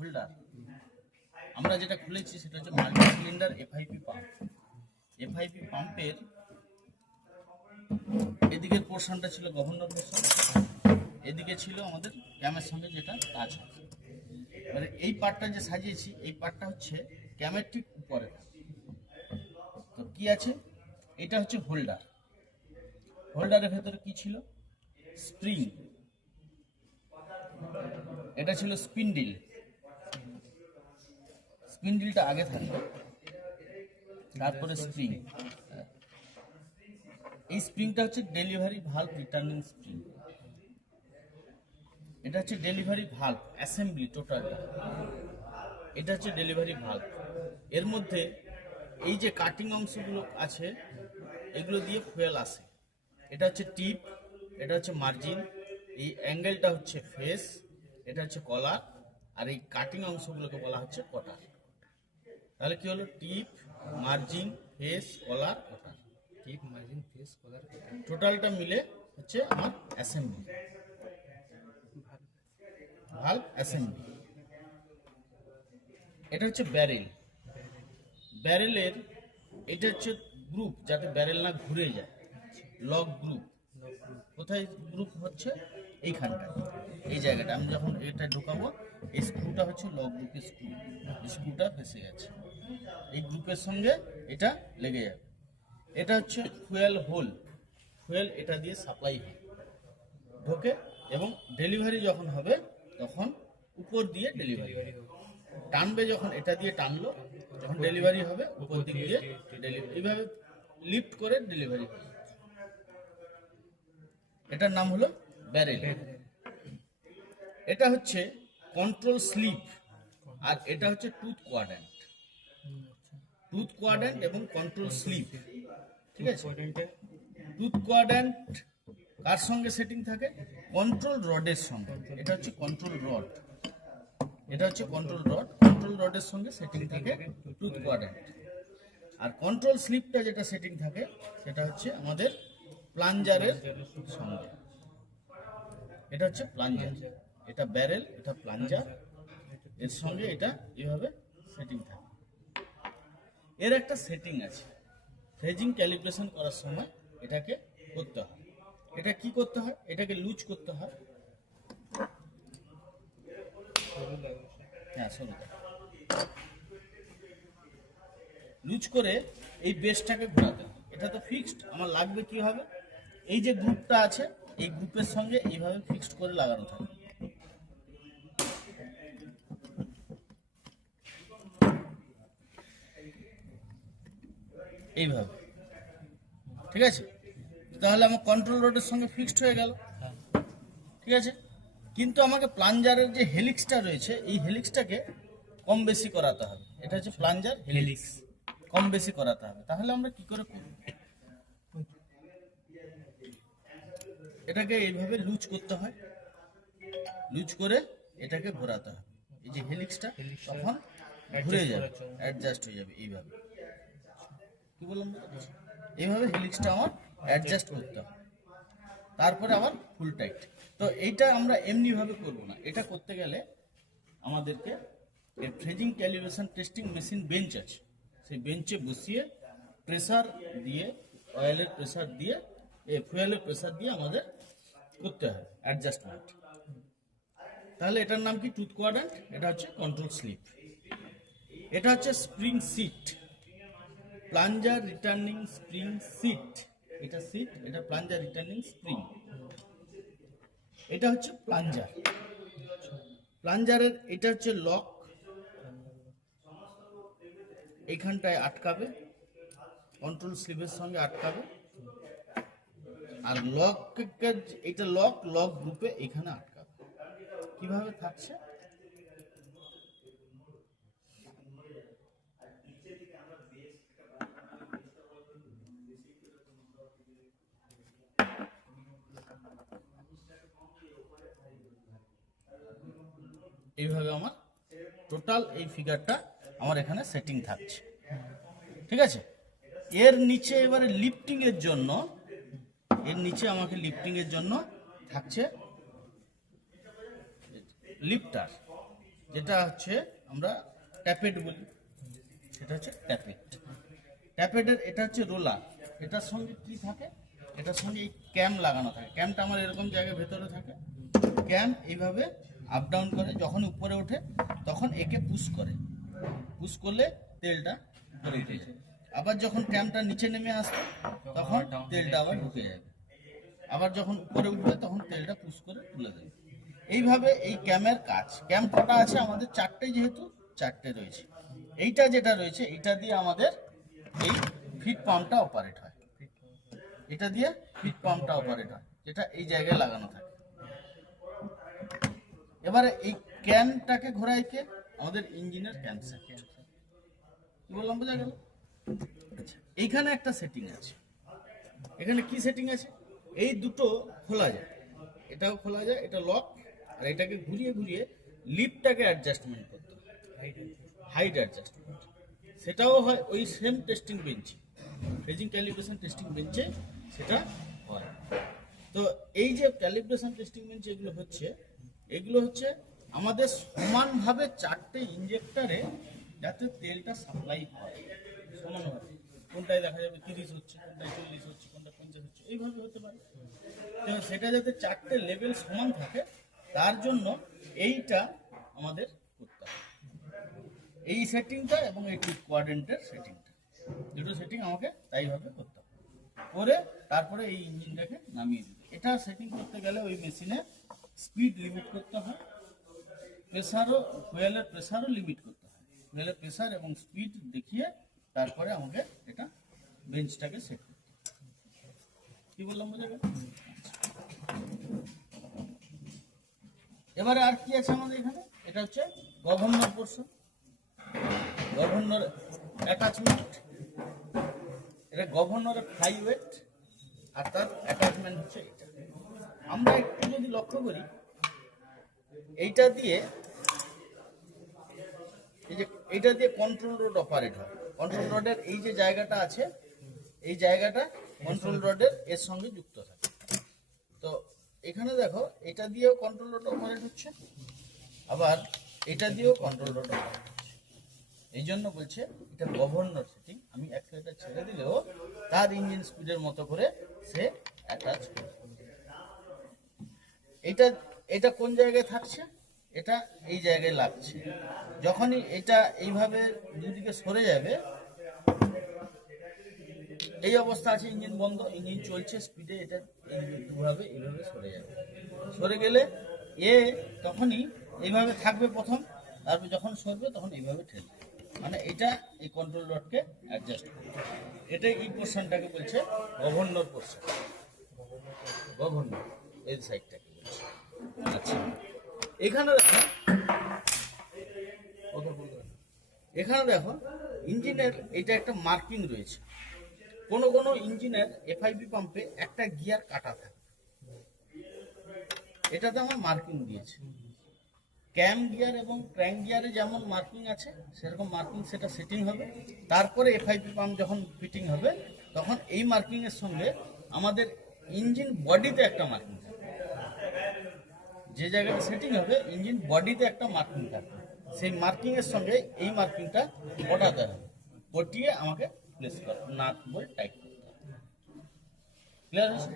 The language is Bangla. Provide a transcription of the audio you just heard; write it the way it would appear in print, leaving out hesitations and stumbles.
হোল্ডার। আমরা যেটা খুলেছি সেটা হচ্ছে multi cylinder FIP pump. FIP পাম্পের এদিকের পোর্শনটা ছিল গভর্নর পোর্শন, এদিকে ছিল আমাদের ক্যামের সঙ্গে যেটা টাচ হয়। এবারে এই পার্টটা যে সাজিয়েছি এই পার্টটা হচ্ছে ক্যামের ঠিক উপরে। তো কি আছে, এটা হচ্ছে হোল্ডার। হোল্ডারের ভেতরে কি ছিল, স্প্রিং, এটা ছিল স্পিন্ডিল। স্পিন্ডিলটা আগে থাকবে, তারপরে স্প্রিং। এই স্প্রিংটা হচ্ছে ডেলিভারি ভালভ রিটার্নিং স্প্রিং। এটা হচ্ছে ডেলিভারি ভালভ অ্যাসেম্বলি টোটালটা। এটা হচ্ছে ডেলিভারি ভালভ। এর মধ্যে এই যে কাটিং অংশগুলো আছে এগুলো দিয়ে ফুয়েল আসে। এটা হচ্ছে টিপ, এটা হচ্ছে মার্জিন, এই অ্যাঙ্গেলটা হচ্ছে ফেস, এটা হচ্ছে কলার, আর এই কাটিং অংশগুলোকে বলা হচ্ছে কটার। তাহলে কি হলো, টিপ, মার্জিন, ফেস, কলার, কটার। টিপ, মার্জিন, ফেস, কলার, টোটালটা মিলে হচ্ছে আমার অ্যাসেম্বলি, ভালভ অ্যাসেম্বলি। এটা হচ্ছে ব্যারেল। ব্যারেলের এটা হচ্ছে গ্রুপ, যাতে ব্যারেল না ঘুরে যায়, লক গ্রুপ। কোথায় গ্রুপ হচ্ছে, এইখানটায়, এই জায়গাটা। আমি যখন এটা ঢোকাবো এই স্ক্রুটা হচ্ছে লক গ্রুপের স্ক্রু, স্ক্রুটা ফেসে গেছে, এই গ্রুপের সঙ্গে এটা লেগে যাবে। এটা হচ্ছে ফুয়েল হোল, ফুয়েল এটা দিয়ে সাপ্লাই হয়, ঢোকে, এবং ডেলিভারি যখন হবে তখন উপর দিয়ে ডেলিভারি টানবে। যখন এটা দিয়ে টানলো, যখন ডেলিভারি হবে উপর দিক দিয়ে ডেলিভারি, এইভাবে লিফট করে ডেলিভারি হবে। এটার নাম হলো ব্যারেল। এটা হচ্ছে কন্ট্রোল স্লিপ, আর এটা হচ্ছে টুথ কোয়াড্র্যান্ট। টুথ কোয়াড্র্যান্ট এবং কন্ট্রোল স্লিপ, ঠিক আছে। টুথ কোয়াড্র্যান্ট কার সঙ্গে সেটিং থাকে, কন্ট্রোল রডের সঙ্গে। এটা হচ্ছে কন্ট্রোল রড, এটা হচ্ছে কন্ট্রোল রড। কন্ট্রোল রডের সঙ্গে সেটিং থাকে টুথ কোয়াড্র্যান্ট। আর কন্ট্রোল স্লিপটা যেটা সেটিং থাকে সেটা হচ্ছে আমাদের প্লাঞ্জারের সঙ্গে। এটা হচ্ছে প্লাঞ্জার, এটা ব্যারেল, এটা প্লাঞ্জার, এর সঙ্গে এটা এইভাবে সেটিং থাকে। এর একটা সেটিং আছে, ফ্রেজিং ক্যালিব্রেশন করার সময় এটাকে করতে হয়। এটা কি করতে হয়, এটাকে লুজ করতে হয়। হ্যাঁ, সরুটা লুজ করে এই বেসটাকে ঘোরাতে হয়। এটা তো ফিক্সড, আমার লাগবে কি হবে, এই যে গ্রুপটা আছে এই গ্রুপের সঙ্গে এইভাবে ফিক্সড করে লাগানো থাকে। এইভাবে, ঠিক আছে। তাহলে আমার কন্ট্রোল রডের সঙ্গে ফিক্সড হয়ে গেল, ঠিক আছে। কিন্তু আমাকে প্লাঞ্জারের যে হেলিক্সটা রয়েছে এই হেলিক্সটাকে কম বেশি করাতে হবে। এটা হচ্ছে প্লাঞ্জার হেলিক্স, কম বেশি করাতে হবে। তাহলে আমরা কি করে করব, এটাকে এইভাবে লুজ করতে হয়, লুজ করে এটাকে ঘোরাতে হবে। এই যে হেলিক্সটা তখন ঘুরে যাবে, অ্যাডজাস্ট হয়ে যাবে। এইভাবে কি বললাম, এইভাবে হেলিক্সটা আমার অ্যাডজাস্ট করতে হবে, তারপরে আবার ফুল টাইট। তো এইটা আমরা এমনি ভাবে করবো না, এটা করতে গেলে আমাদেরকে এর ফ্রেজিং ক্যালিব্রেশন টেস্টিং মেশিন বেঞ্চ আছে, সেই বেঞ্চে বসিয়ে প্রেসার দিয়ে, অয়েলের প্রেসার দিয়ে, ফুয়েলের প্রেসার দিয়ে আমাদের করতে হয় অ্যাডজাস্টমেন্ট। তাহলে এটার নাম কি, টুথ কোয়াড্র্যান্ট, এটা হচ্ছে কন্ট্রোল স্লিপ। এটা হচ্ছে spring seat, plunger returning spring seat. এটা সিট, এটা প্লাঞ্জার রিটার্নিং স্প্রিং। এটা হচ্ছে প্লাঞ্জার। প্লাঞ্জারের এটা হচ্ছে লক, এইখানটায় আটকাবে, কন্ট্রোল স্লিপের সঙ্গে আটকাবে। আর লক, এটা লক, লক গ্রুপে এখানে আটকাবে। কিভাবে থাকছে, এইভাবে আমার টোটাল এই ফিগারটা আমার এখানে সেটিং থাকছে, ঠিক আছে। এর নিচে এবারে লিফটিং এর জন্য, এর নিচে আমাকে লিফটিং এর জন্য থাকছে লিফটার। যেটা হচ্ছে আমরা ট্যাপেট বলি, সেটা হচ্ছে ট্যাপেট। ট্যাপেটের এটা হচ্ছে রোলার, এটার সঙ্গে কি থাকে, এটার সঙ্গে এই ক্যাম লাগানো থাকে। ক্যামটা আমার এরকম জায়গায় ভেতরে থাকে, ক্যাম এইভাবে আপ ডাউন করে, যখন উপরে ওঠে তখন একে পুশ করে, পুশ করলে তেলটা উপরে উঠে যায়। আবার যখন ক্যামটা নিচে নেমে আসবে তখন তেলটা আবার ঢুকে যাবে, আবার যখন উপরে উঠবে তখন তেলটা পুশ করে তুলে দেবে। এইভাবে এই ক্যামের কাজ। ক্যাম কটা আছে আমাদের? চারটে, যেহেতু চারটে রয়েছে। এইটা যেটা রয়েছে এটা দিয়ে আমাদের এই ফিট পাম্পটা অপারেট হয়, এটা দিয়ে ফিট পাম্পটা অপারেট হয়, যেটা এই জায়গায় লাগানো থাকে। এবারে এই ক্যানটাকে ঘোরায় কে? আমাদের ইঞ্জিনের ক্যানসেট। কি বললাম, বোঝা গেল? আচ্ছা, এইখানে একটা সেটিং আছে। এখানে কি সেটিং আছে? এই দুটো খোলা যায়, এটাও খোলা যায়, এটা লক। আর এটাকে ঘুরিয়ে ঘুরিয়ে লিফটটাকে অ্যাডজাস্টমেন্ট করতে হয়, হাইট অ্যাডজাস্টমেন্ট। সেটাও হয় ওই সেম টেস্টিং বেঞ্চে, ফ্রেজিং ক্যালিব্রেশন টেস্টিং বেঞ্চে সেটা হয়। তো এই যে ক্যালিব্রেশন টেস্টিং বেঞ্চ এগুলো হচ্ছে আমাদের সমানভাবে চারটে ইঞ্জেক্টরে যাতে তেলটা সাপ্লাই হয় সমানভাবে। কোনটায় দেখা যাবে 30 হচ্ছে, কোনটায় 40 হচ্ছে, কোনটা 50 হচ্ছে, এইভাবে হতে পারে। তো সেটা যাতে চারটে লেভেল সমান থাকে তার জন্য এইটা আমাদের করতে হবে, এই সেটিংটা এবং এই টুথ কোয়াড্রেন্টের সেটিংটা, দুটো সেটিং আমাকে তাইভাবে করতে হবে। করে তারপরে এই ইঞ্জিনটাকে নামিয়ে দিবে। এটা সেটিং করতে গেলে ওই মেশিনে স্পিড লিমিট করতে হয়, ফুয়েলের প্রেসারও লিমিট করতে হয়। ফুয়েলের প্রেসার এবং স্পিড দেখিয়ে তারপরে আমাকে এটা বেঞ্চটাকে সেট করতে হবে। কি বললাম, বোঝা গেল? এবারে আর কি আছে আমাদের এখানে? এটা হচ্ছে গভর্নর পোর্শন, গভর্নর অ্যাটাচমেন্ট। এটা গভর্নরের ফ্লাই ওয়েট আর তার অ্যাটাচমেন্ট হচ্ছে এটা। আমরা একটু যদি লক্ষ্য করি, এইটা দিয়ে এইটা দিয়ে কন্ট্রোল রড অপারেট হয়। কন্ট্রোল রডের এই যে জায়গাটা আছে, এই জায়গাটা কন্ট্রোল রডের এর সঙ্গে যুক্ত থাকে। তো এখানে দেখো, এটা দিয়েও কন্ট্রোল রড অপারেট হচ্ছে, আবার এটা দিয়েও কন্ট্রোল রড অপারেট হচ্ছে। এই জন্য বলছে এটা গভর্নর সেটিং। আমি অ্যাক্সেলেটার ছেড়ে দিলেও তার ইঞ্জিন স্পিডের মতো করে সে অ্যাটাচ করে। এটা কোন জায়গায় থাকছে? এটা এই জায়গায় লাগছে। যখনই এটা এইভাবে দুদিকে সরে যাবে, এই অবস্থা আছে, ইঞ্জিন বন্ধ, ইঞ্জিন চলছে স্পিডে, এটা দুভাবে এইভাবে সরে যাবে। সরে গেলে তখনই এইভাবে থাকবে প্রথম, তারপর যখন সরবে তখন এইভাবে ঠেলবে। মানে এটা এই কন্ট্রোল রডকে অ্যাডজাস্ট করবে। এটা এই পোর্শনটাকে বলছে গভর্নর পোর্শন, গভর্নর এই সাইডটাকে বলছে। আচ্ছা, এখানে দেখো ইঞ্জিনের এটা একটা মার্কিং রয়েছে। কোন কোন ইঞ্জিনের এফআইবি পাম্পে একটা গিয়ার কাটা থাকে, এটাতে আমার মার্কিং দিয়েছে। ক্যাম গিয়ার এবং ক্র্যাঙ্ক গিয়ারে যেমন মার্কিং আছে সেরকম মার্কিং সেটা সেটিং হবে। তারপরে এফআইপি পাম্প যখন ফিটিং হবে তখন এই মার্কিং এর সঙ্গে আমাদের ইঞ্জিন বডিতে একটা মার্কিং থাকবে। যে জায়গাটা সেটিং হবে ইঞ্জিন বডিতে একটা মার্কিং থাকবে, সেই মার্কিং এর সঙ্গে এই মার্কিংটা পটাতে হবে, পটিয়ে আমাকে প্লেস করতে, নাট বল টাইট করতে হবে। ক্লিয়ার হয়েছে?